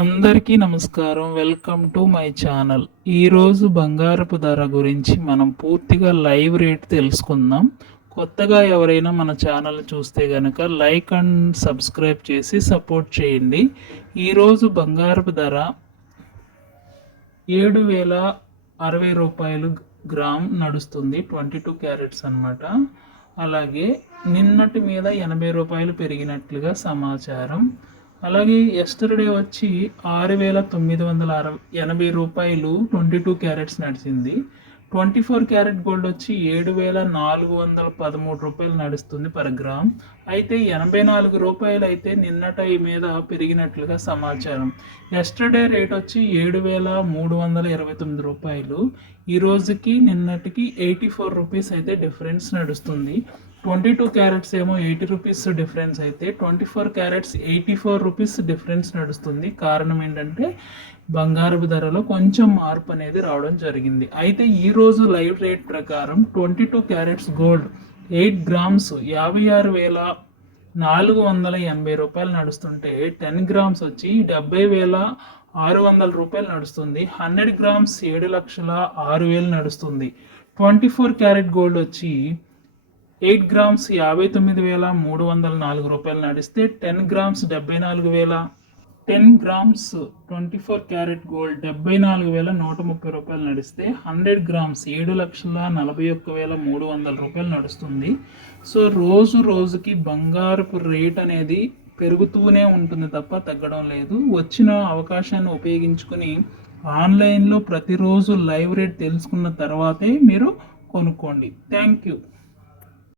అందరికీ నమస్కారం. Welcome to my channel. ఈరోజు బంగారపు ధర గురించి మనం పూర్తిగా లైవ్ రేట్ తెలుసుకుందాం. కొత్తగా ఎవరైనా మన ఛానల్ చూస్తే కనుక లైక్ అండ్ సబ్స్క్రైబ్ చేసి సపోర్ట్ చేయండి. ఈరోజు బంగారపు ధర ఏడు వేల అరవై రూపాయలు గ్రామ్ నడుస్తుంది. ట్వంటీ టూ క్యారెట్స్ అనమాట అలాగే నిన్నటి మీద ఎనభై రూపాయలు పెరిగినట్లుగా సమాచారం. అలాగే ఎస్టర్డే వచ్చి ఆరు వేల తొమ్మిది వందల అరవై ఎనభై రూపాయలు ట్వంటీ టూ క్యారెట్స్ నడిచింది. ట్వంటీ ఫోర్ క్యారెట్ గోల్డ్ వచ్చి ఏడు వేల నాలుగు వందల పదమూడు రూపాయలు నడుస్తుంది పర్ గ్రామ్. అయితే ఎనభై నాలుగు రూపాయలు అయితే నిన్నట ఈ మీద పెరిగినట్లుగా సమాచారం. ఎస్టర్డే రేట్ వచ్చి ఏడు వేల మూడు వందల ఇరవై తొమ్మిది రూపాయలు. ఈ రోజుకి నిన్నటికి ఎయిటీ ఫోర్ రూపీస్ అయితే డిఫరెన్స్ నడుస్తుంది. ట్వంటీ టూ క్యారెట్స్ ఏమో ఎయిటీ రూపీస్ డిఫరెన్స్ అయితే twenty four carats eighty four rupees difference నడుస్తుంది. కారణం ఏంటంటే బంగారపు ధరలో కొంచెం మార్పు అనేది రావడం జరిగింది. అయితే ఈ రోజు లైవ్ రేట్ ప్రకారం twenty two carats gold eight grams యాభై ఆరు వేల నాలుగు వందల ఎనభై రూపాయలు నడుస్తుంటే టెన్ గ్రామ్స్ వచ్చి డెబ్బై వేల ఆరు వందల రూపాయలు నడుస్తుంది. హండ్రెడ్ గ్రామ్స్ ఏడు లక్షల ఆరు వేలు నడుస్తుంది. ట్వంటీ ఫోర్ క్యారెట్ గోల్డ్ వచ్చి ఎయిట్ గ్రామ్స్ యాభై తొమ్మిది వేల మూడు వందల నాలుగు రూపాయలు నడిస్తే టెన్ గ్రామ్స్ డెబ్బై నాలుగు వేల ten grams twenty four carat gold డెబ్బై నాలుగు వేల నూట ముప్పై రూపాయలు నడిస్తే హండ్రెడ్ గ్రామ్స్ ఏడు లక్షల నలభై ఒక్క వేల మూడు వందల రూపాయలు నడుస్తుంది. సో రోజు రోజుకి బంగారపు రేట్ అనేది పెరుగుతూనే ఉంటుంది తప్ప తగ్గడం లేదు. వచ్చిన అవకాశాన్ని ఉపయోగించుకుని ఆన్లైన్లో ప్రతిరోజు లైవ్ రేట్ తెలుసుకున్న తర్వాతే మీరు కొనుక్కోండి. Thank you.